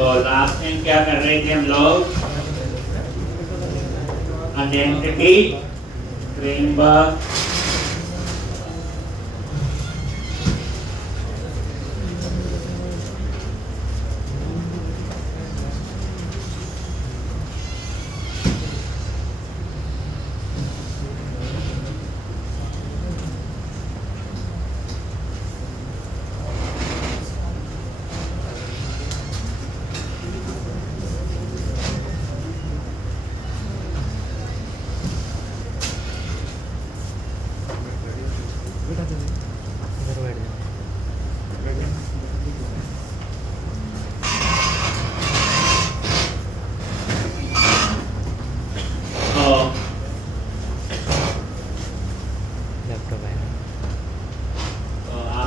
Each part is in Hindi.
तो लास्ट टाइम क्या कर रहे थे हम लोग? आइडेंटिटी फ्रेमवर्क,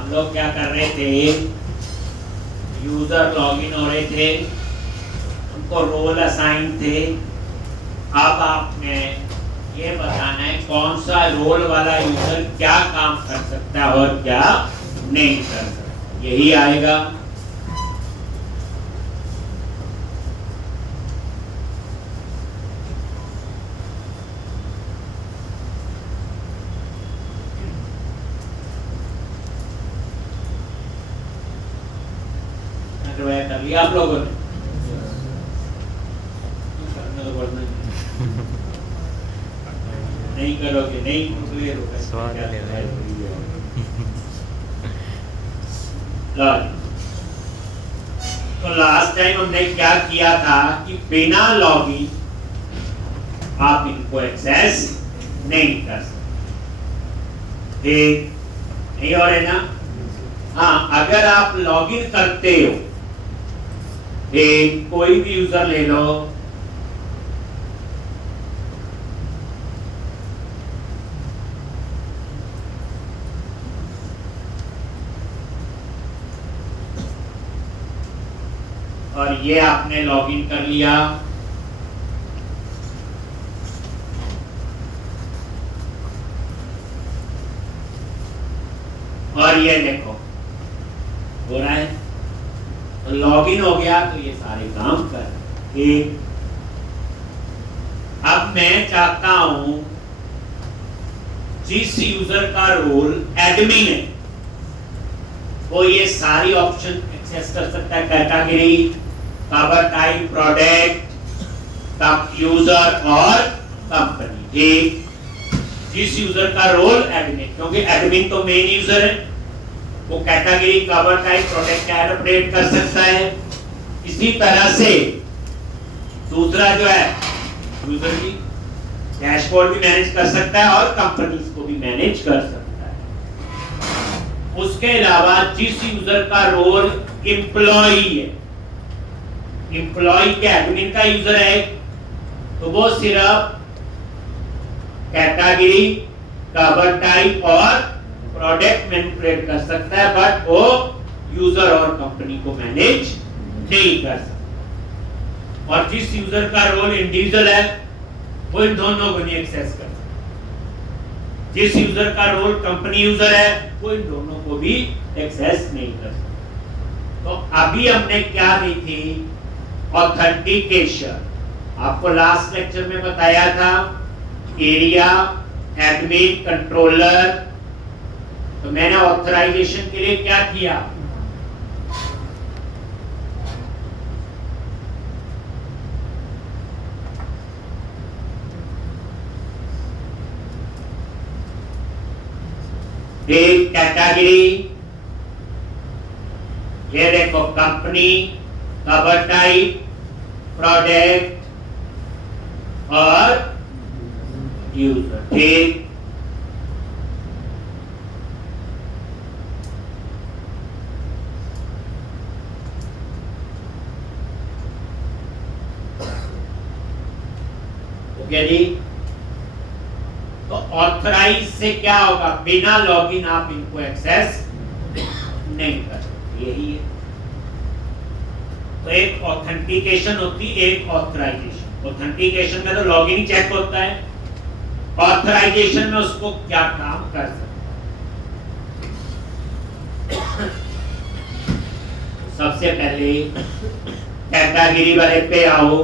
लोग क्या कर रहे थे? यूजर लॉगिन हो रहे थे, उनको रोल असाइन थे। अब आपने ये बताना है कौन सा रोल वाला यूजर क्या काम कर सकता है और क्या नहीं कर सकता, यही आएगा। कर लिया आप लोगों ने? नहीं करोगे नहीं क्लियर होगा। तो लास्ट टाइम हमने क्या किया था कि बिना लॉगिन आप इनको एक्सेस नहीं कर सकते, ठीक नहीं हो रहे ना? हाँ, अगर आप लॉगिन करते हो, एक कोई भी यूजर ले लो, और ये आपने लॉगिन कर लिया, और ये देखो हो रहा है, तो लॉगिन हो गया तो ये सारे काम कर। ठीक, अब मैं चाहता हूं जिस यूजर का रोल एडमिन है वो ये सारी ऑप्शन एक्सेस कर सकता है, category, cover type, product, user और कंपनी। ठीक, जिस यूजर का रोल एडमिन, क्योंकि एडमिन तो मेन यूजर है, वो category, cover type, product add update कर सकता है। इसी तरह से दूसरा जो है यूजर की डैशबोर्ड भी मैनेज कर सकता है और कंपनीज को भी मैनेज कर सकता है। उसके अलावा जिस यूजर का रोल एम्प्लॉई है, एम्प्लॉई के एडमिन का यूजर है, तो वो सिर्फ कैटेगरी, कवर टाइप और प्रोडक्ट मैनिपुलेट कर सकता है, बट वो यूजर और कंपनी को मैनेज नहीं कर सकता। और जिस यूजर का रोल इंडिविजुअल है वो इन दोनों को नहीं एक्सेस कर सकता। जिस यूजर का रोल कंपनी यूजर है वो इन दोनों को भी एक्सेस नहीं कर सकता। तो अभी हमने क्या दी थी? ऑथेंटिकेशन। आपको लास्ट लेक्चर में बताया था एरिया, एडमिन, कंट्रोलर। तो मैंने ऑथराइजेशन के लिए क्या किया? एक कैटेगरी, ये देखो कंपनी, कवर टाइप, प्रोडक्ट और यूजर। ठीक, जी। तो ऑथराइज से क्या होगा? बिना लॉगिन आप इनको एक्सेस नहीं कर सकते, यही है। तो एक ऑथेंटिकेशन होती है, एक ऑथराइजेशन। ऑथेंटिकेशन में तो लॉगिन ही चेक होता है, ऑथराइजेशन में उसको क्या काम कर सकता है। सबसे पहले कैटेगरी वाले पे आओ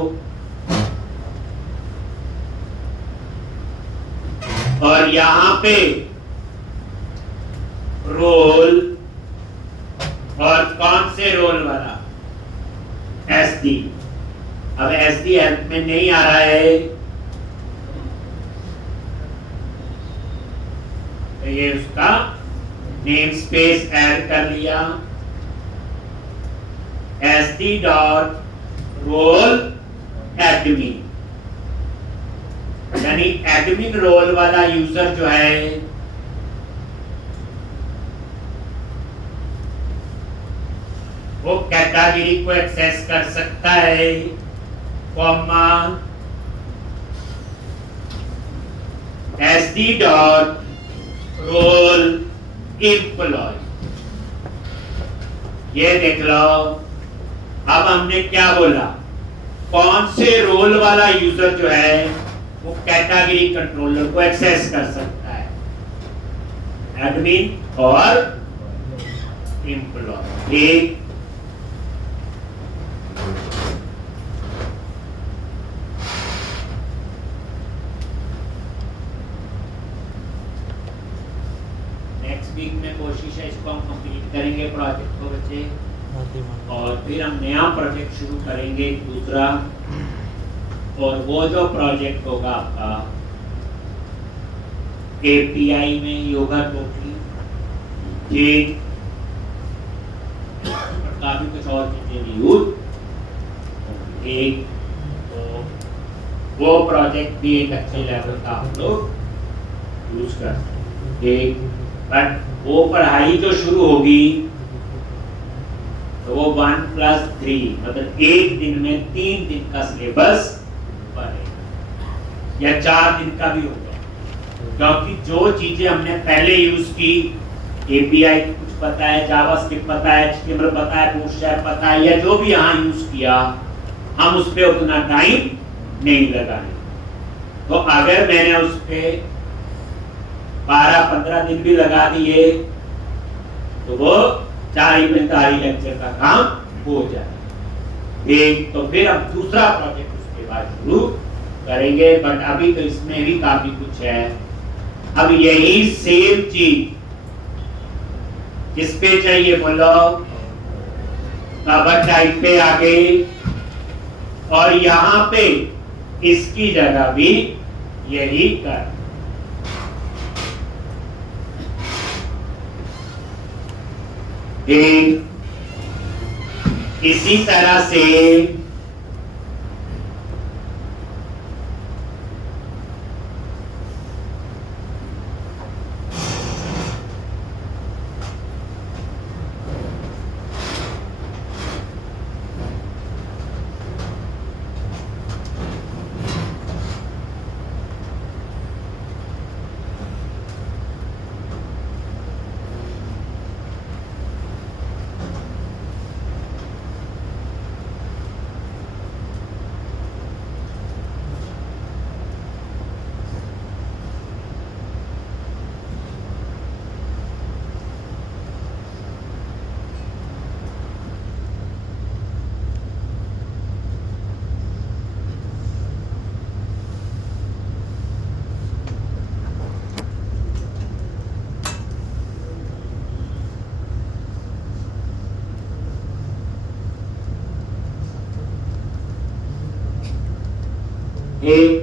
और यहां पे रोल, और कौन से रोल वाला, एसडी। अब एसडी हेल्प में नहीं आ रहा है तो ये उसका नेम स्पेस ऐड कर लिया, एसडी डॉट रोल एडमिन, यानी एडमिन रोल वाला यूजर जो है वो कैटेगरी को एक्सेस कर सकता है, comma SD dot role employee. ये देख लो, अब हमने क्या बोला, कौन से रोल वाला यूजर जो है वो कैटेगरी कंट्रोलर को एक्सेस कर सकता है, एडमिन और एम्प्लॉय। एक नेक्स्ट वीक में कोशिश है इसको हम कंप्लीट करेंगे प्रोजेक्ट को बच्चे, और फिर हम नया प्रोजेक्ट शुरू करेंगे दूसरा, और वो जो प्रोजेक्ट होगा आपका एपीआई में योगा टोटली, ठीक, और काफी कुछ और चीजें भी यूज, एक तो वो प्रोजेक्ट भी एक अच्छे लेवल का आप लोग यूज कर सकते, एक बट वो पढ़ाई जो शुरू होगी तो वो 1+3 मतलब एक दिन में 3 दिन का सिलेबस पढ़ेगा, या 4 दिन का भी होगा, क्योंकि जो चीजें हमने पहले यूज की, एपीआई कुछ पता है, जावास्क्रिप्ट पता है, एचटीएमएल पता है, बूटस्ट्रैप पता है, या जो भी यहाँ यूज किया, हम उस पर उतना टाइम नहीं लगाए। तो अगर मैंने उस पर 12-15 दिन भी लगा दिए तो वो 40-45 लेक्चर का काम हो जाए। एक तो फिर हम दूसरा प्रोजेक्ट उसके बाद शुरू करेंगे, बट अभी तो इसमें भी काफी कुछ है। अब यही सेम चीज किस पे चाहिए बोलो, कवर टाइप पे आ गई, और यहां पे इसकी जगह भी यही कर, इसी तरह से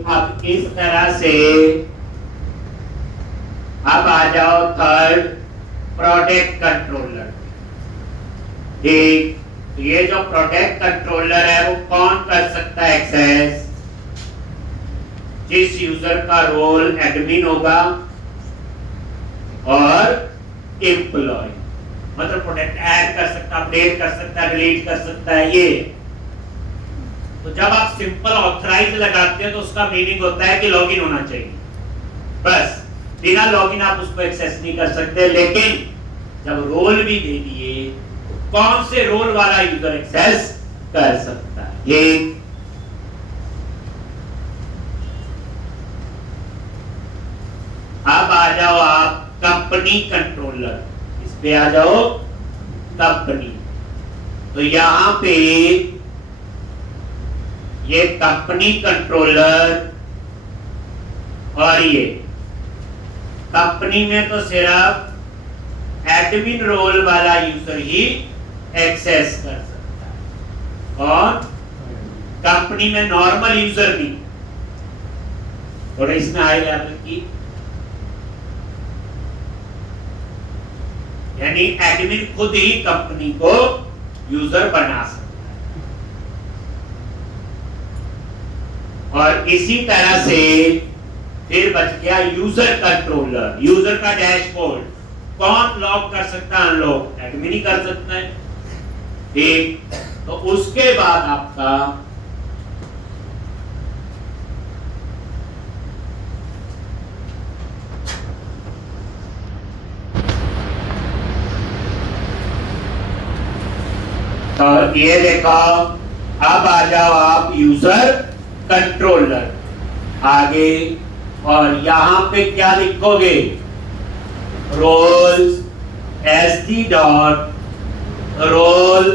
अब इस तरह से अब आ जाओ थर्ड, प्रोडक्ट कंट्रोलर। ठीक, ये जो प्रोडक्ट कंट्रोलर है वो कौन कर सकता है एक्सेस, जिस यूजर का रोल एडमिन होगा और एम्प्लॉय, मतलब प्रोडक्ट ऐड कर सकता, अपडेट कर सकता, डिलीट कर सकता है। ये तो जब आप सिंपल ऑथराइज लगाते हैं तो उसका मीनिंग होता है कि लॉगिन होना चाहिए, बस बिना लॉगिन आप उसको एक्सेस नहीं कर सकते। लेकिन जब रोल भी दे दिए, कौन से रोल वाला यूजर एक्सेस कर सकता है। ये अब आ जाओ आप कंपनी कंट्रोलर, इस पे आ जाओ कंपनी। तो यहां पे ये कंपनी कंट्रोलर और ये कंपनी में तो सिर्फ एडमिन रोल वाला यूजर ही एक्सेस कर सकता है और कंपनी में नॉर्मल यूजर भी। और इसमें हाई लेवल की यानी एडमिन खुद ही कंपनी को यूजर बना सकता है। और इसी तरह से फिर बच गया यूजर कंट्रोलर, यूजर का डैशबोर्ड। कौन लॉग कर सकता है? अनलॉक एडमिन ही कर सकता है। ठीक, तो उसके बाद आपका तो ये देखो, अब आ जाओ आप यूजर कंट्रोलर आगे, और यहां पे क्या लिखोगे? Roles SD dot role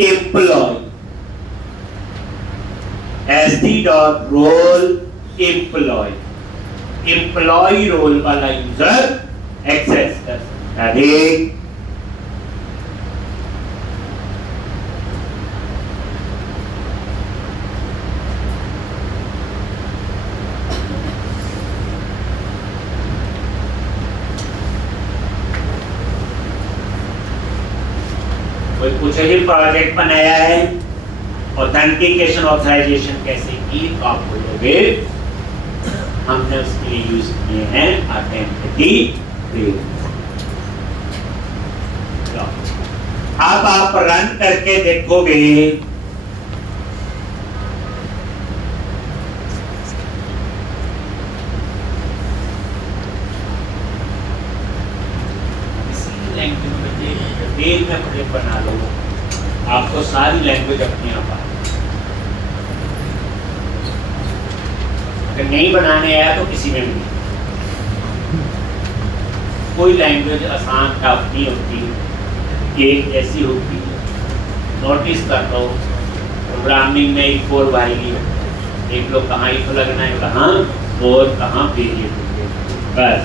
employee, SD dot role employee, employee role वाला यूजर एक्सेस कर सकता है। कोई पूछेगी प्रोजेक्ट बनाया है, ऑथेंटिकेशन ऑथराइजेशन कैसे की, तो आप बोलोगे हमने उसके लिए यूज किए हैं आइडेंटिटी। अब आप रन करके देखोगे डिटेल में प्रोजेक्ट बना लो, आपको सारी लैंग्वेज अपने आप आ। अगर नहीं बनाने आया तो किसी में भी कोई लैंग्वेज आसान टफ नहीं होती, एक ऐसी होती है। नोटिस कर लो प्रोग्रामिंग में एक और भाई नहीं होता, एक लोग कहाँ इफ लगना है, कहाँ और कहाँ वेरिएबल, बस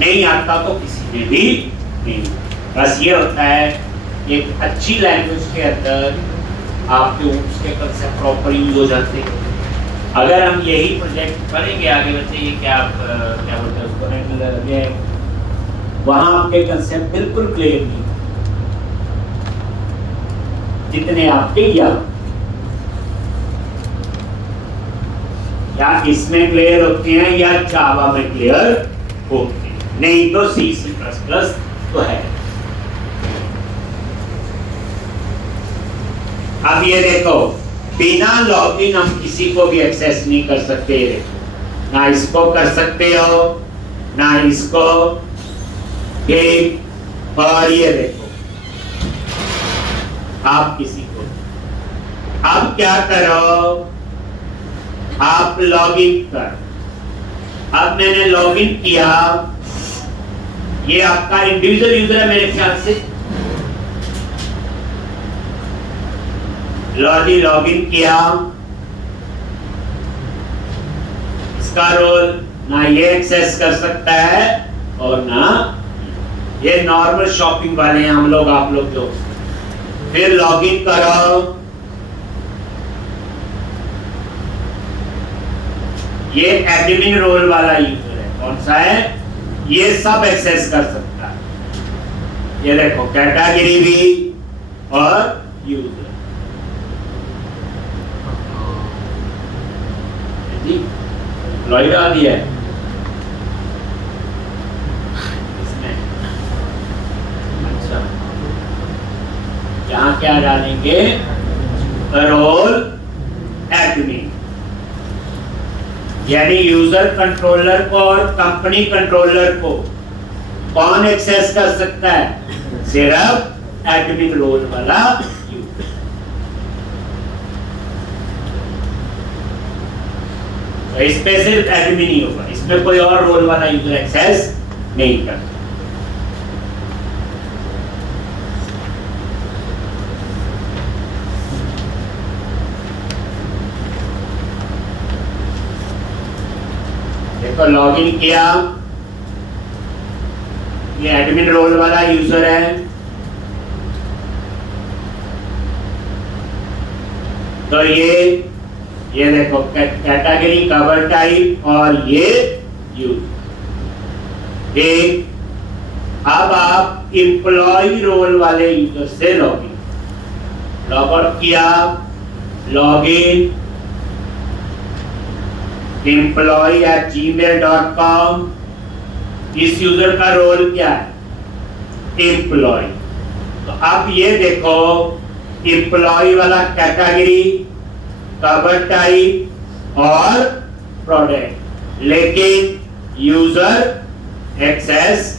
नहीं आता तो किसी में भी नहीं। बस ये होता है एक अच्छी लैंग्वेज के अंदर आपके उसके कंसेप्ट प्रॉपर यूज हो जाते हैं। अगर हम यही प्रोजेक्ट करेंगे आगे बढ़ते, ये क्या बोलते हैं उसको, रेगुलर, वहां आपके कंसेप्ट बिल्कुल क्लियर नहीं जितने आपके या इसमें क्लियर होते हैं या जावा में क्लियर होते हैं, नहीं तो सी प्लस प्लस तो है। अब ये देखो, बिना लॉगिन हम किसी को भी एक्सेस नहीं कर सकते, ना इसको कर सकते हो ना इसको। ठीक, और ये देखो आप किसी को, अब क्या करो, आप लॉगिन कर। अब मैंने लॉगिन किया, ये आपका इंडिविजुअल यूजर है मेरे ख्याल से, लॉगिन किया, इसका रोल ना ये एक्सेस कर सकता है और ना ये, नॉर्मल शॉपिंग वाले हैं हम लोग, आप लोग जो। फिर लॉगिन करो, ये एडमिन रोल वाला यूजर है, कौन सा है? ये सब एक्सेस कर सकता है। ये देखो कैटेगरी भी और यूजर, आ दिया है इसमें। अच्छा, यहाँ क्या डालेंगे? रोल एडमिन, यानी यूजर कंट्रोलर को और कंपनी कंट्रोलर को कौन एक्सेस कर सकता है? सिर्फ एडमिन रोल वाला यूजर। तो इस पे सिर्फ एडमिन ही होगा, इसमें कोई और रोल वाला यूजर एक्सेस नहीं करता। तो लॉगिन किया, ये एडमिन रोल वाला यूजर है, तो ये देखो कैटेगरी, कवर टाइप और ये यूज। अब आप एम्प्लॉय रोल वाले यूजर से लॉग आउट किया, लॉगिन employee@gmail.com। इस यूजर का रोल क्या है? एम्प्लॉय। तो अब ये देखो एम्प्लॉय वाला कैटेगरी, कवर टाइप और प्रोडक्ट, लेकिन यूजर एक्सेस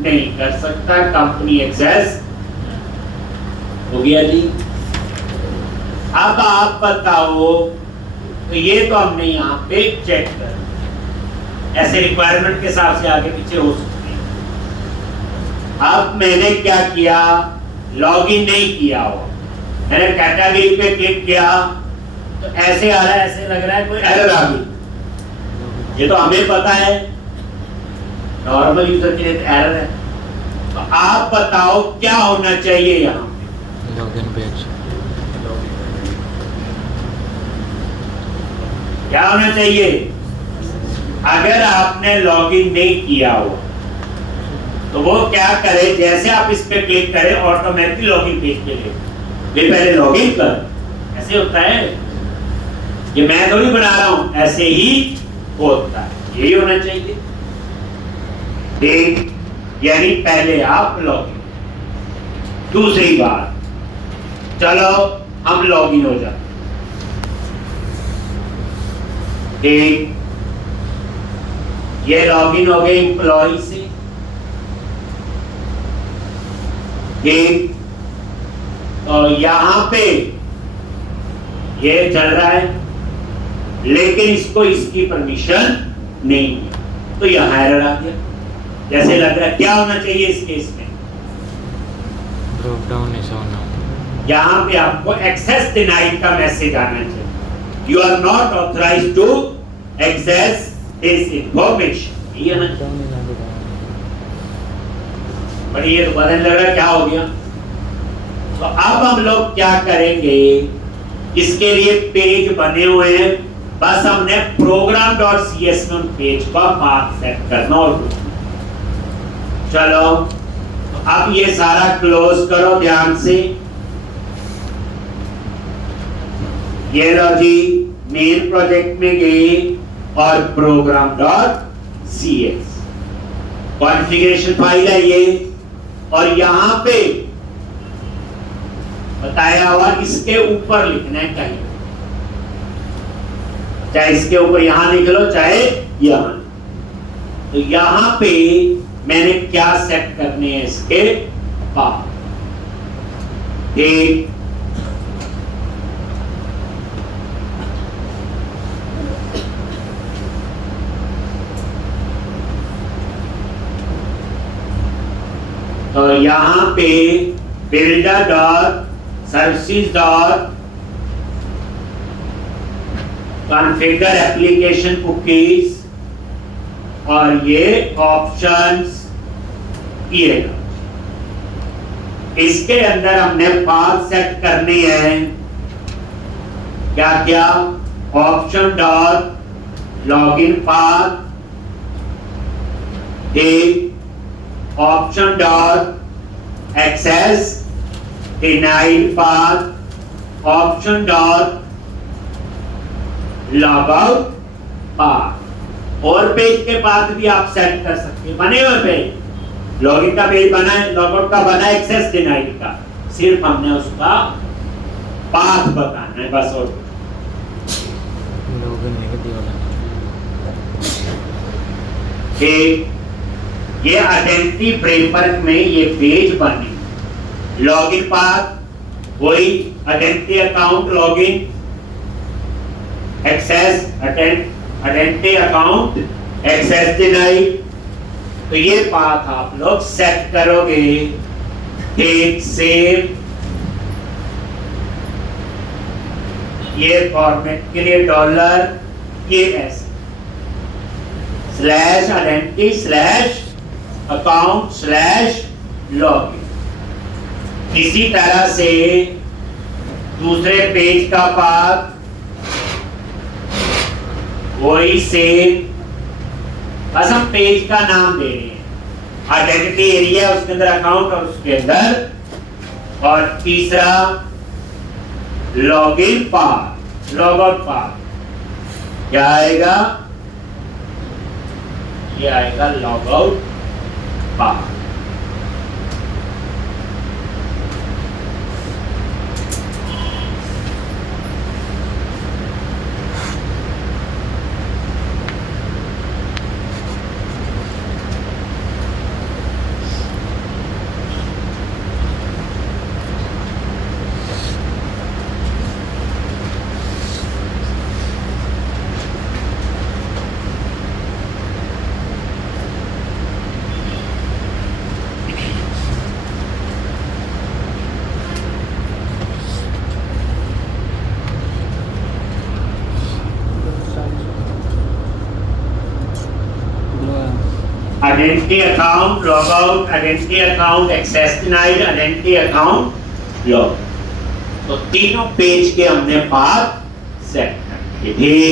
नहीं कर सकता, कंपनी एक्सेस हो गया जी। अब आप बताओ, तो ये तो हमने यहाँ पे चेक कर, ऐसे रिक्वायरमेंट के हिसाब से आगे पीछे हो सकते हैं। अब मैंने क्या किया, लॉगिन नहीं किया हो, मैंने कैटेगरी पे क्लिक किया तो ऐसे आ रहा है, ऐसे लग रहा है कोई एरर आ गई। ये तो हमें पता है, नॉर्मल यूजर के लिए एरर है। तो आप बताओ क्या होना चाहिए यहाँ पे? Login page. क्या होना चाहिए? अगर आपने लॉगिन नहीं किया हो तो वो क्या करे, जैसे आप इस पे क्लिक करें ऑटोमेटिकली लॉगिन पेज पे ले, ये पहले लॉगिन कर, ऐसे होता है, ये मैं थोड़ी बना रहा हूं, ऐसे ही होता है, यही होना चाहिए। देख, यानी पहले आप लॉगिन। दूसरी बात, चलो हम लॉगिन हो जाते, एक ये लॉगिन हो गए एम्प्लॉय से, एक तो यहां पे ये चल रहा है, लेकिन इसको इसकी परमिशन नहीं है, तो यहां एरर आ गया। जैसे लग रहा है क्या होना चाहिए इस केस में? Drop down is on now. यहां पे आपको एक्सेस डिनाइड का मैसेज आना चाहिए, you are not authorised to access this information. ये ना बड़ी ये तो पता नहीं लग रहा क्या हो गया। तो अब हम लोग क्या करेंगे, इसके लिए पेज बने हुए हैं, बस हमने program.cs में उन पेज का पाथ सेट करना और कुछ नहीं। चलो अब ये सारा क्लोज करो ध्यान से। ये लो जी, मेन प्रोजेक्ट में गए और program.cs कॉन्फ़िगरेशन फाइल है ये, और यहां पे बताया हुआ इसके ऊपर लिखना है कहीं, चाहे इसके ऊपर यहां लिख लो चाहे यहां। तो यहां पे मैंने क्या सेट करने हैं इसके पास, एक तो यहां पे builder dot services dot configure application cookies, और ये ऑप्शंस ये, इसके अंदर हमने पाथ सेट करनी है, क्या क्या, ऑप्शन डॉट लॉगिन पाथ, एक option dot access denied path, option dot log out path. और पेज के पाथ भी आप सेट कर सकते हैं, बने हुए पेज, लॉगिन का पेज बना है, लॉग आउट का बना है, एक्सेस डिनाइड का, सिर्फ हमने उसका पाथ बताना है बस। और लॉगिन नहीं दिया ये आइडेंटिटी फ्रेमवर्क में ये पेज बने, लॉगिन पाथ वही identity account login, access identity account access denied. तो ये पाथ आप लोग सेट करोगे, एक सेव, ये फॉर्मेट के लिए डॉलर, ये ऐसे slash identity slash account slash login. इसी तरह से दूसरे पेज का पाथ वही सेम, बस हम पेज का नाम दे रहे हैं, आइडेंटिटी एरिया उसके अंदर अकाउंट और उसके अंदर, और तीसरा login path, log out path क्या आएगा, ये आएगा log out path. Identity account log out, identity account access denied, identity account log। तो तीनों पेज के हमने पाथ सेट कर दिए।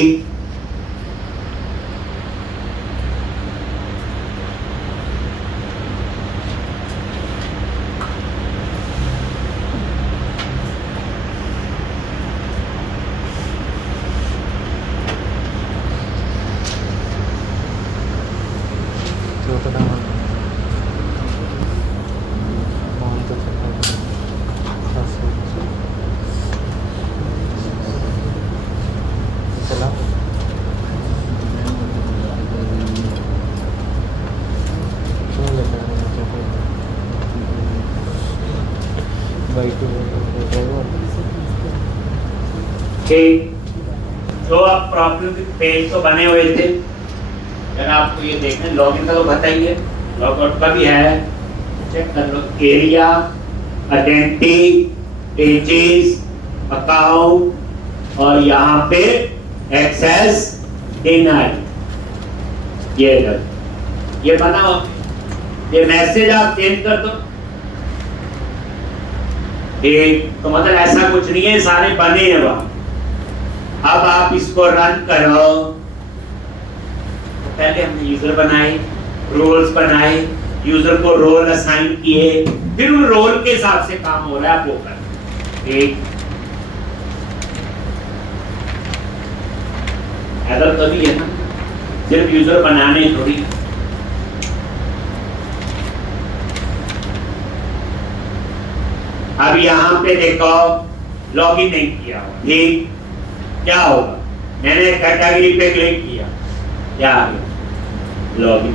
ठीक, जो आप प्रॉब्लम पेज तो बने हुए थे, अगर आपको ये देखना, लॉगिन का तो पता ही है, लॉग आउट का भी है, चेक कर लो। एरिया, आइडेंटिटी, पेजेस, अकाउंट और यहाँ पे एक्सेस डिनाइड, ये बनाओ, ये मैसेज आप चेंज कर दो। ठीक, तो मतलब ऐसा कुछ नहीं है, सारे बने हैं वहां। अब आप इसको रन करो, पहले हमने यूजर बनाए, रोल्स बनाए, यूजर को रोल असाइन किए, फिर उन रोल के हिसाब से काम हो रहा है, आप वो कर। ठीक, ऐसा तभी है ना, सिर्फ यूजर बनाने थोड़ी। अब यहाँ पे देखो लॉगिन नहीं किया, ठीक, क्या होगा, मैंने कैटेगरी पे क्लिक किया, क्या आ गया, लॉगिन।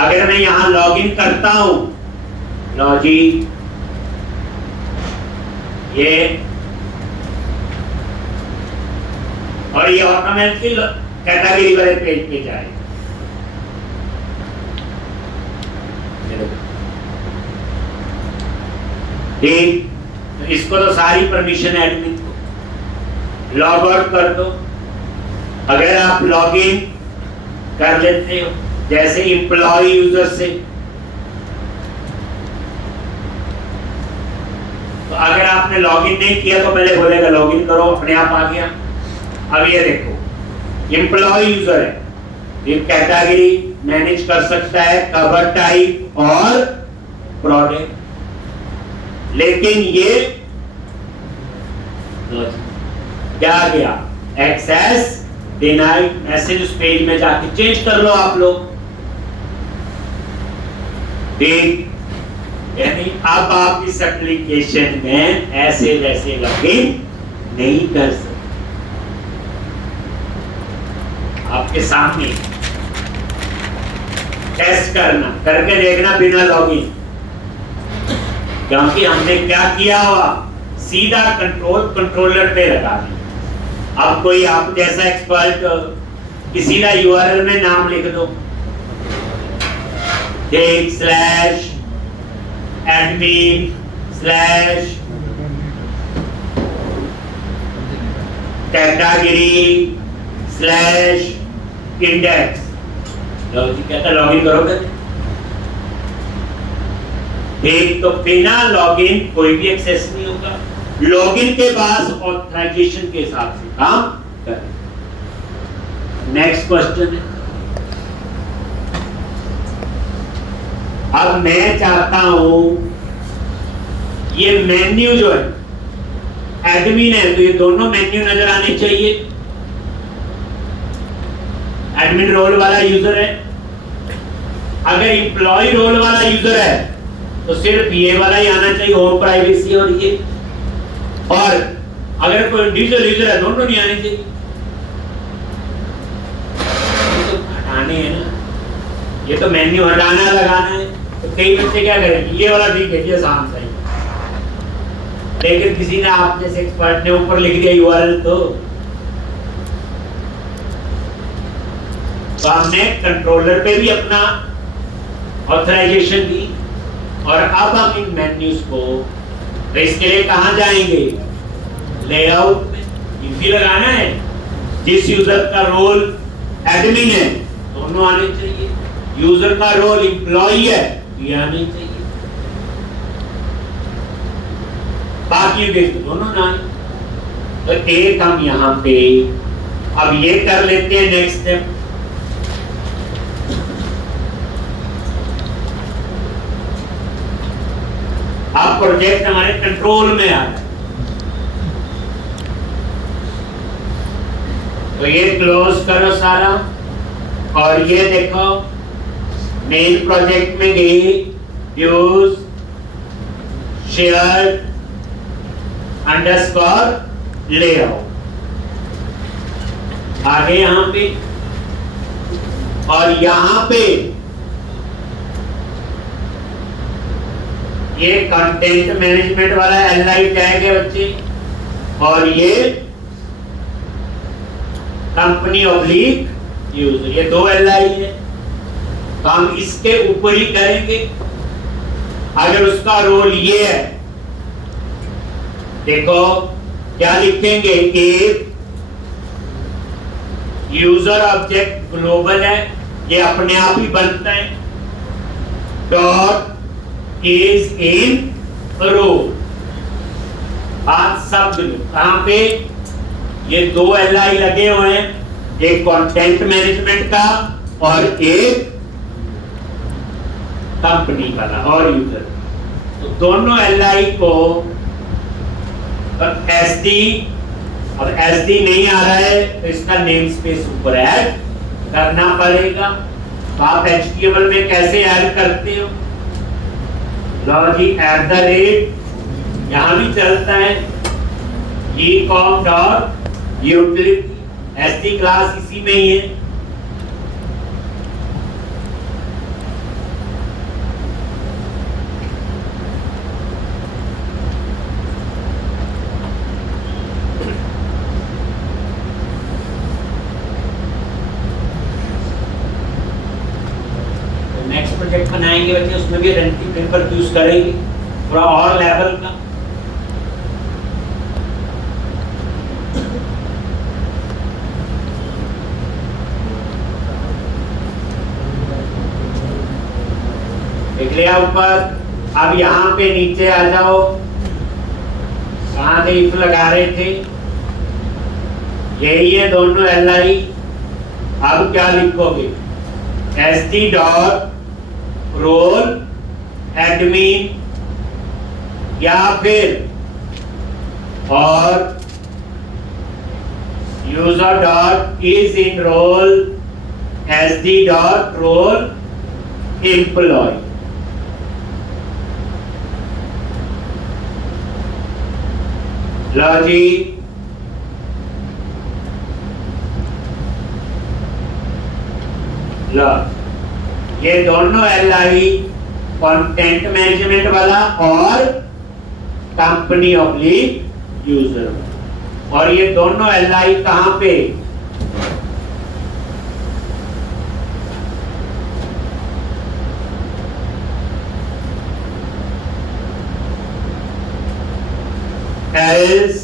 अगर मैं यहाँ लॉगिन करता हूं, लॉगिन, ये और ये ऑटोमेटिकली कैटेगरी वाले पेज पे जाएगा। ठीक, तो इसको तो सारी परमिशन एडमिन को लॉग आउट कर दो। अगर आप लॉगिन कर लेते हो जैसे एम्प्लॉय यूजर से, तो अगर आपने लॉगिन नहीं किया तो पहले बोलेगा लॉगिन करो, अपने आप आ गया। अब ये देखो एम्प्लॉय यूजर है, ये कैटेगरी मैनेज कर सकता है, कवर टाइप और प्रोडक्ट, लेकिन ये क्या गया, एक्सेस डिनाइड, मैसेज उस पेज में जाके चेंज कर लो आप लोग। ठीक, यानी अब आप इस एप्लीकेशन में ऐसे वैसे लॉगिन नहीं कर सकते, आपके सामने टेस्ट करना, करके देखना बिना लॉगिन, क्योंकि हमने क्या किया हुआ, सीधा कंट्रोलर पे लगा दिया। अब कोई आप जैसा एक्सपर्ट कि सीधा यूआरएल में नाम लिख दो, /admin/ category /index, लो जी कहता लॉगिन करोगे। एक तो बिना लॉगिन कोई भी एक्सेस नहीं होगा, लॉगिन के बाद ऑथराइजेशन के हिसाब से काम करें। नेक्स्ट क्वेश्चन है, अब मैं चाहता हूं ये मेन्यू जो है एडमिन है, तो ये दोनों मेन्यू नजर आने चाहिए। एडमिन रोल वाला यूजर है, अगर एम्प्लॉय रोल वाला यूजर है तो सिर्फ ये वाला ही आना चाहिए, होम प्राइवेसी और ये। और अगर कोई इंडिविजुअल यूजर है दोनों नहीं आने चाहिए, तो हटाने हैं ना, ये तो मेन्यू हटाना लगाना है। तो कई बच्चे क्या करेंगे, ये वाला ठीक है, ये आसान सही, लेकिन किसी ने आप जैसे एक्सपर्ट ने ऊपर लिख दिया यूआरएल, तो हमने कंट्रोलर पे भी अपना ऑथराइजेशन दी। और अब हम इन मेन्यूज को, तो इसके लिए कहां जाएंगे, लेआउट में इजी लगाना है। जिस यूजर का रोल एडमिन है दोनों आने चाहिए, यूजर का रोल एम्प्लॉय है ये आने चाहिए, बाकी के दोनों ना आए। तो एक हम यहां पे अब ये कर लेते हैं। नेक्स्ट स्टेप, अब प्रोजेक्ट हमारे कंट्रोल में आ गया, तो ये क्लोज करो सारा। और ये देखो मेन प्रोजेक्ट में गई, यूज शेयर अंडरस्कोर लेआउट आगे यहां पे, और यहां पे ये कंटेंट मैनेजमेंट वाला एलआई टैग है बच्चे, और ये कंपनी ऑब्लिक यूजर, ये दो एलआई है। तो हम इसके ऊपर ही करेंगे। अगर उसका रोल ये है, देखो क्या लिखेंगे कि यूजर ऑब्जेक्ट ग्लोबल है, ये अपने आप ही बनता है, डॉट इज इन रोल। आज शब्द कहां पे, ये दो एलआई लगे हुए हैं, एक कंटेंट मैनेजमेंट का और एक कंपनी वाला और यूजर। तो दोनों एलआई को एसडी, और एसडी नहीं आ रहा है तो इसका नेम स्पेस ऊपर ऐड करना पड़ेगा। तो आप एचटीएमएल में कैसे ऐड करते हो, लो जी @ यहां भी चलता है, ecom dot utility, SD class इसी में ही है। नेक्स्ट प्रोजेक्ट बनाएंगे बच्चे, उसमें भी रेंटिंग पेपर यूज करेंगे थोड़ा और लेवल का। देख लिया ऊपर, अब यहाँ पे नीचे आ जाओ, कहाँ से इफ लगा रहे थे, यही है दोनों एलआई। अब क्या लिखोगे, एसडी डॉट रोल एडमिन, या फिर और user dot is in role SD dot role employ. लो जी लो, ये दोनों एलआई कंटेंट मैनेजमेंट वाला और कंपनी ऑब्लिक यूजर, और ये दोनों एलआई कहां पे, else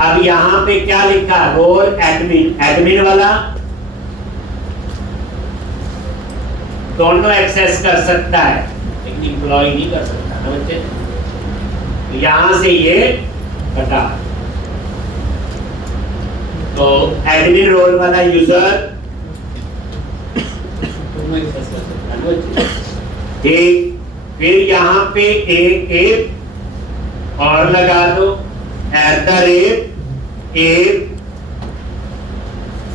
अब यहां पे क्या लिखा, रोल एडमिन, एडमिन वाला दोनों एक्सेस कर सकता है लेकिन एम्प्लॉय नहीं कर सकता ना बच्चे। तो यहां से ये कटा। तो एडमिन रोल वाला यूजर दोनों एक्सेस कर सकता है ना बच्चे। ठीक, फिर यहां पे एक और लगा दो, @,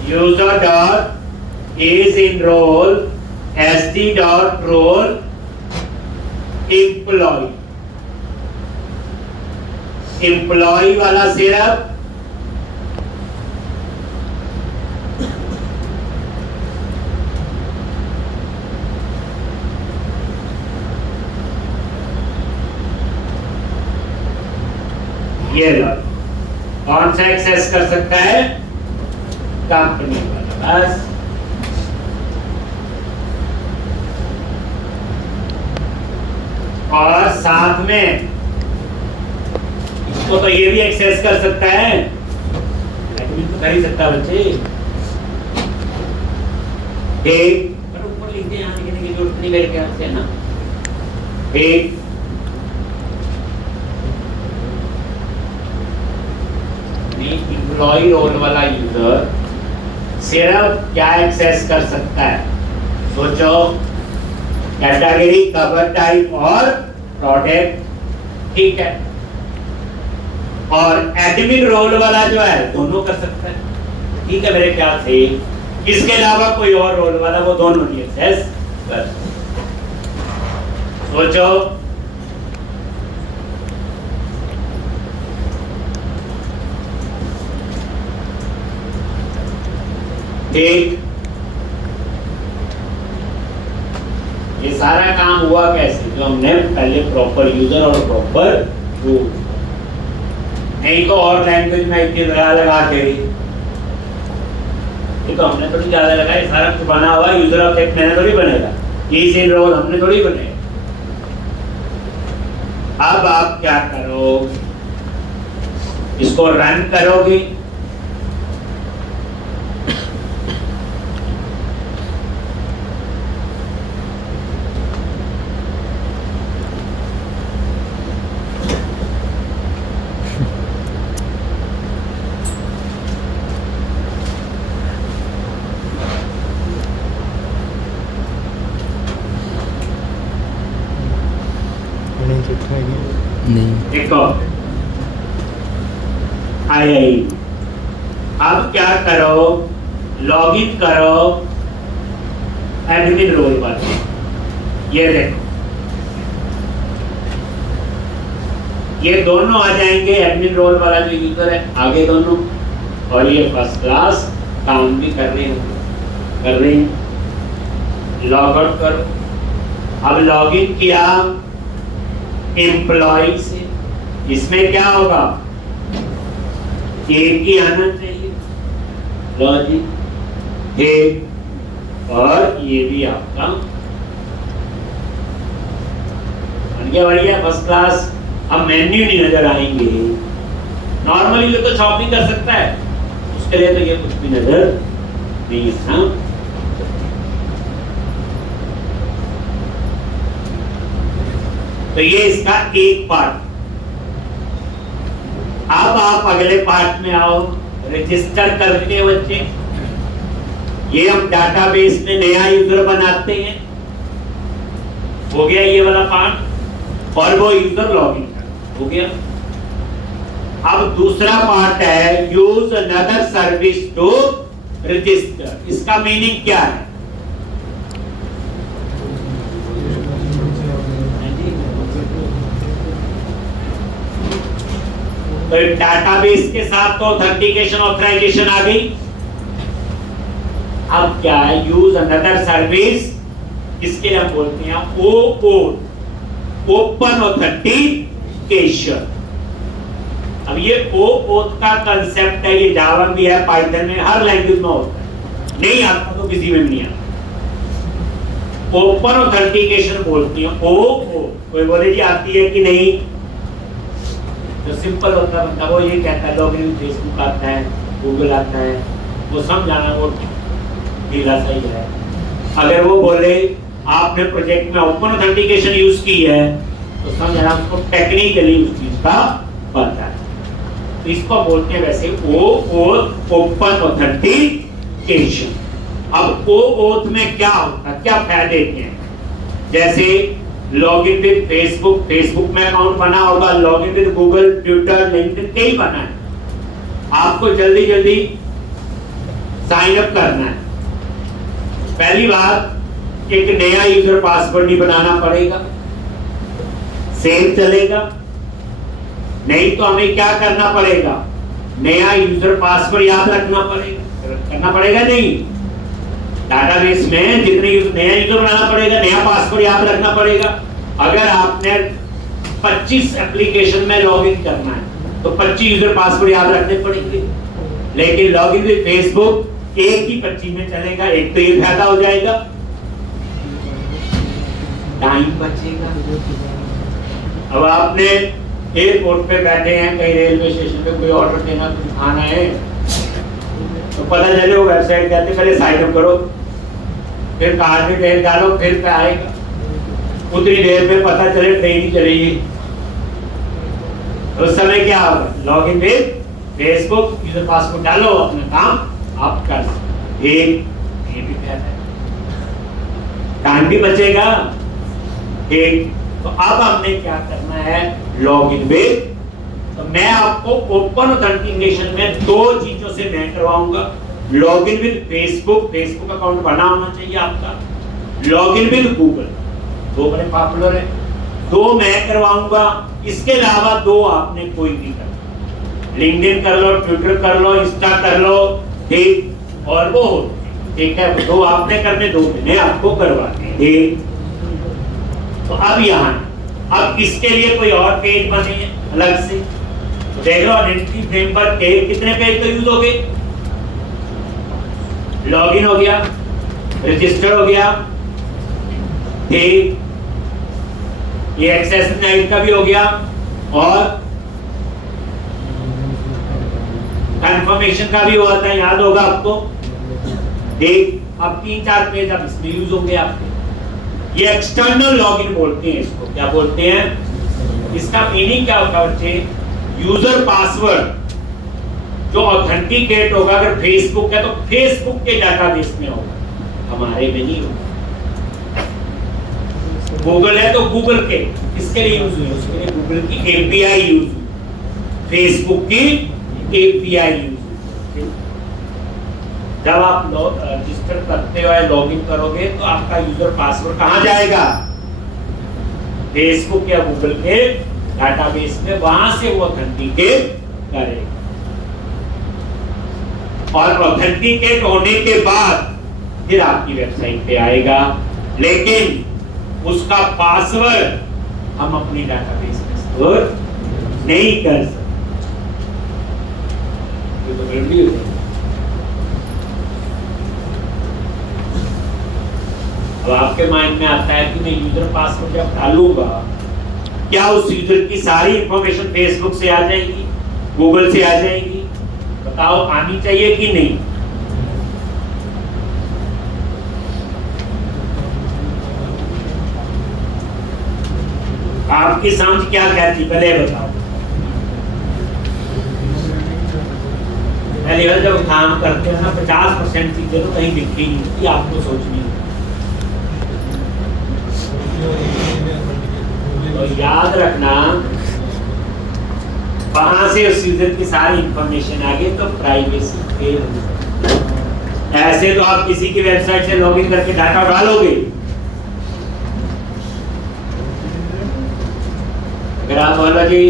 user dot is in role sd dot role employee, employee वाला सिर्फ ये लो, कौन सा एक्सेस कर सकता है, कंपनी वाला, बस। और साथ में इसको तो ये भी एक्सेस कर सकता है, एडमिन तो कर ही सकता है बच्चे। एक पर ऊपर लिख दे, यहाँ लिखने की जरूरत नहीं मेरे ख्याल से, है ना। एक एम्प्लॉय रोल वाला यूजर सिर्फ क्या एक्सेस कर सकता है, सोचो, कैटेगरी, कवर टाइप और प्रोडक्ट, ठीक है। और एडमिन रोल वाला जो है दोनों कर सकता है, ठीक है मेरे ख्याल से। इसके अलावा कोई और रोल वाला वो दोनों नहीं एक्सेस कर। सोचो, एक ये सारा काम हुआ कैसे, जो हमने पहले प्रॉपर यूजर और प्रॉपर रूल, नहीं तो और लैंग्वेज में इतनी लगा के, ये तो हमने थोड़ी ज्यादा लगाया, सारा कुछ बना हुआ यूजर ऑब्जेक्ट मैंने थोड़ी बनेगा, कीज इन रोल हमने थोड़ी बनेगा। अब आप क्या करो, इसको रन करोगे, नहीं देखो आई। अब क्या करो, लॉगिन करो एडमिन रोल पर, ये देखो ये दोनों आ जाएंगे, एडमिन रोल वाला जो यूजर है आगे दोनों, और ये फर्स्ट क्लास काम भी कर रहे हैं। लॉग आउट करो। अब लॉगिन किया एम्प्लॉय से, इसमें क्या होगा, एक ही आना चाहिए लॉजिक एक, और ये भी आपका बढ़िया फर्स्ट क्लास। अब मेन्यू नहीं नजर आएंगे, नॉर्मली लोग तो शॉपिंग कर सकता है, उसके लिए तो ये कुछ भी नजर नहीं है। तो ये इसका एक पार्ट। अब आप अगले पार्ट में आओ, रजिस्टर करते हैं बच्चे। ये हम डाटाबेस में नया यूजर बनाते हैं, हो गया ये वाला पार्ट, और वो यूजर लॉगिन हो गया। अब दूसरा पार्ट है use another service to register. इसका मीनिंग क्या है, तो डाटाबेस के साथ तो ऑथेंटिकेशन ऑथराइजेशन आ गई। अब क्या है, यूज अनदर सर्विस, इसके लिए हम बोलते हैं OAuth, ओपन ऑथेंटिकेशन। अब ये OAuth का कंसेप्ट है, ये जावा भी है, पाइथन में, हर लैंग्वेज में होता है, नहीं आता तो किसी में नहीं आता। ओपन ऑथेंटिकेशन बोलते हैं OAuth। कोई बोले जी आती है कि नहीं, जो सिंपल होता है बंदा वो ये कहता है लॉगिन फेसबुक आता है, गूगल आता है, वो समझाना वो ढीला सही है। अगर वो बोले आपने प्रोजेक्ट में ओपन ऑथेंटिकेशन यूज की है तो समझना उसको टेक्निकली उस चीज का पता है। तो इसको बोलते हैं वैसे ओपन ऑथेंटिकेशन। अब ओथ में क्या होता है, क्या फायदे हैं? जैसे लॉगिन विद फेसबुक, फेसबुक में अकाउंट बना होगा, login with Google, Twitter, LinkedIn कई बना है, आपको जल्दी जल्दी साइन अप करना है। पहली बात एक नया यूजर पासवर्ड नहीं बनाना पड़ेगा, सेम चलेगा। नहीं तो हमें क्या करना पड़ेगा, नया यूजर पासवर्ड याद रखना पड़ेगा, करना पड़ेगा नहीं, डाटाबेस में जितने नया यूजर बनाना पड़ेगा, नया पासवर्ड याद रखना पड़ेगा। अगर आपने 25 एप्लीकेशन में लॉगिन करना है तो 25 यूजर पासवर्ड याद रखने पड़ेंगे, लेकिन लॉगिन विद फेसबुक एक ही 25 में चलेगा। एक तो ये फायदा हो जाएगा, टाइम बचेगा। अब आपने एयरपोर्ट पे बैठे हैं, कहीं रेलवे स्टेशन पे कोई ऑर्डर देना, कुछ खाना है, तो पता चले वो वेबसाइट कहते पहले साइन अप करो, फिर कार्ड में टेक डालो, फिर पे आएगा। उतनी देर में पता चले ट्रेन ही चलेगी, तो उस समय क्या होगा, login with Facebook, user password डालो, अपना काम आप कर सकते। ये भी फायदा है, टाइम भी बचेगा। एक तो अब हमने क्या करना है, लॉगिन विद। तो मैं आपको ओपन ऑथेंटिकेशन में दो चीजों से मैं करवाऊंगा, login with Facebook, Facebook account बना होना चाहिए आपका, लॉगिन विद गूगल, दो बड़े पॉपुलर है, दो मैं करवाऊंगा। इसके अलावा दो आपने कोई नहीं करना, लिंक्डइन कर लो, ट्विटर कर लो, इंस्टा कर लो, ठीक, और वो ठीक है, दो आपने करने, दो मैंने आपको करवाने, ठीक। तो अब यहाँ अब इसके लिए कोई और पेज बने अलग से, तो देख लो आइडेंटिटी फ्रेमवर्क के कितने पेज तो यूज हो गए, लॉगिन हो गया, रजिस्टर हो गया, ठीक, ये एक्सेस नाइट का भी हो गया, और कंफर्मेशन का भी हुआ था, याद होगा आपको, ठीक। अब 3-4 पेज अब इसमें यूज होंगे आपके। ये एक्सटर्नल लॉगिन बोलते हैं इसको, क्या बोलते हैं, इसका मीनिंग क्या होगा बच्चे, यूजर पासवर्ड जो ऑथेंटिकेट होगा, अगर फेसबुक है तो फेसबुक के डेटाबेस में होगा, हमारे में नहीं होगा। गूगल है तो गूगल के, किसके लिए यूज हुई, उसके लिए गूगल की एपीआई यूज हुई, फेसबुक की एपीआई यूज हुई। जब आप रजिस्टर करते हो या लॉगिन करोगे तो आपका यूजर पासवर्ड कहां जाएगा, फेसबुक या गूगल के डेटाबेस में, वहां से वो ऑथेंटिकेट करेगा, और ऑथेंटिकेट होने के बाद फिर आपकी वेबसाइट पे आएगा। लेकिन उसका पासवर्ड हम अपनी डेटाबेस में स्टोर नहीं कर सकते, ये तो गलती हो जाएगी। अब आपके माइंड में आता है कि मैं यूजर पासवर्ड जब डालूंगा, क्या उस यूजर की सारी इंफॉर्मेशन फेसबुक से आ जाएगी, गूगल से आ जाएगी? बताओ, आनी चाहिए कि नहीं? आपकी समझ क्या कहती, पहले बताओ। पहले जब काम करते हैं ना, 50% चीजें तो कहीं दिखती नहीं होती, आपको सोचनी होती। तो याद रखना, वहां से उस यूजर की सारी इंफॉर्मेशन आ गई तो प्राइवेसी फेल हो। ऐसे तो आप किसी की वेबसाइट से लॉगिन करके डाटा डालोगे, अगर आप बोलो जी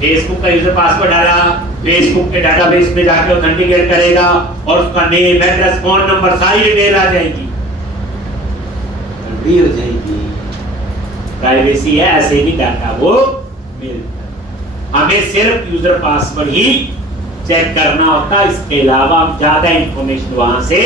फेसबुक का यूजर पासवर्ड डाला, फेसबुक के डेटाबेस में जाके ऑथेंटिकेट करेगा और उसका नेम, एड्रेस, फोन नंबर, सारी डिटेल आ जाएगी, हो जाएगी, प्राइवेसी है, ऐसे नहीं डाटा वो मिलता। हमें सिर्फ यूजर पासवर्ड ही चेक करना होता है, इसके अलावा हम ज्यादा इंफॉर्मेशन वहां से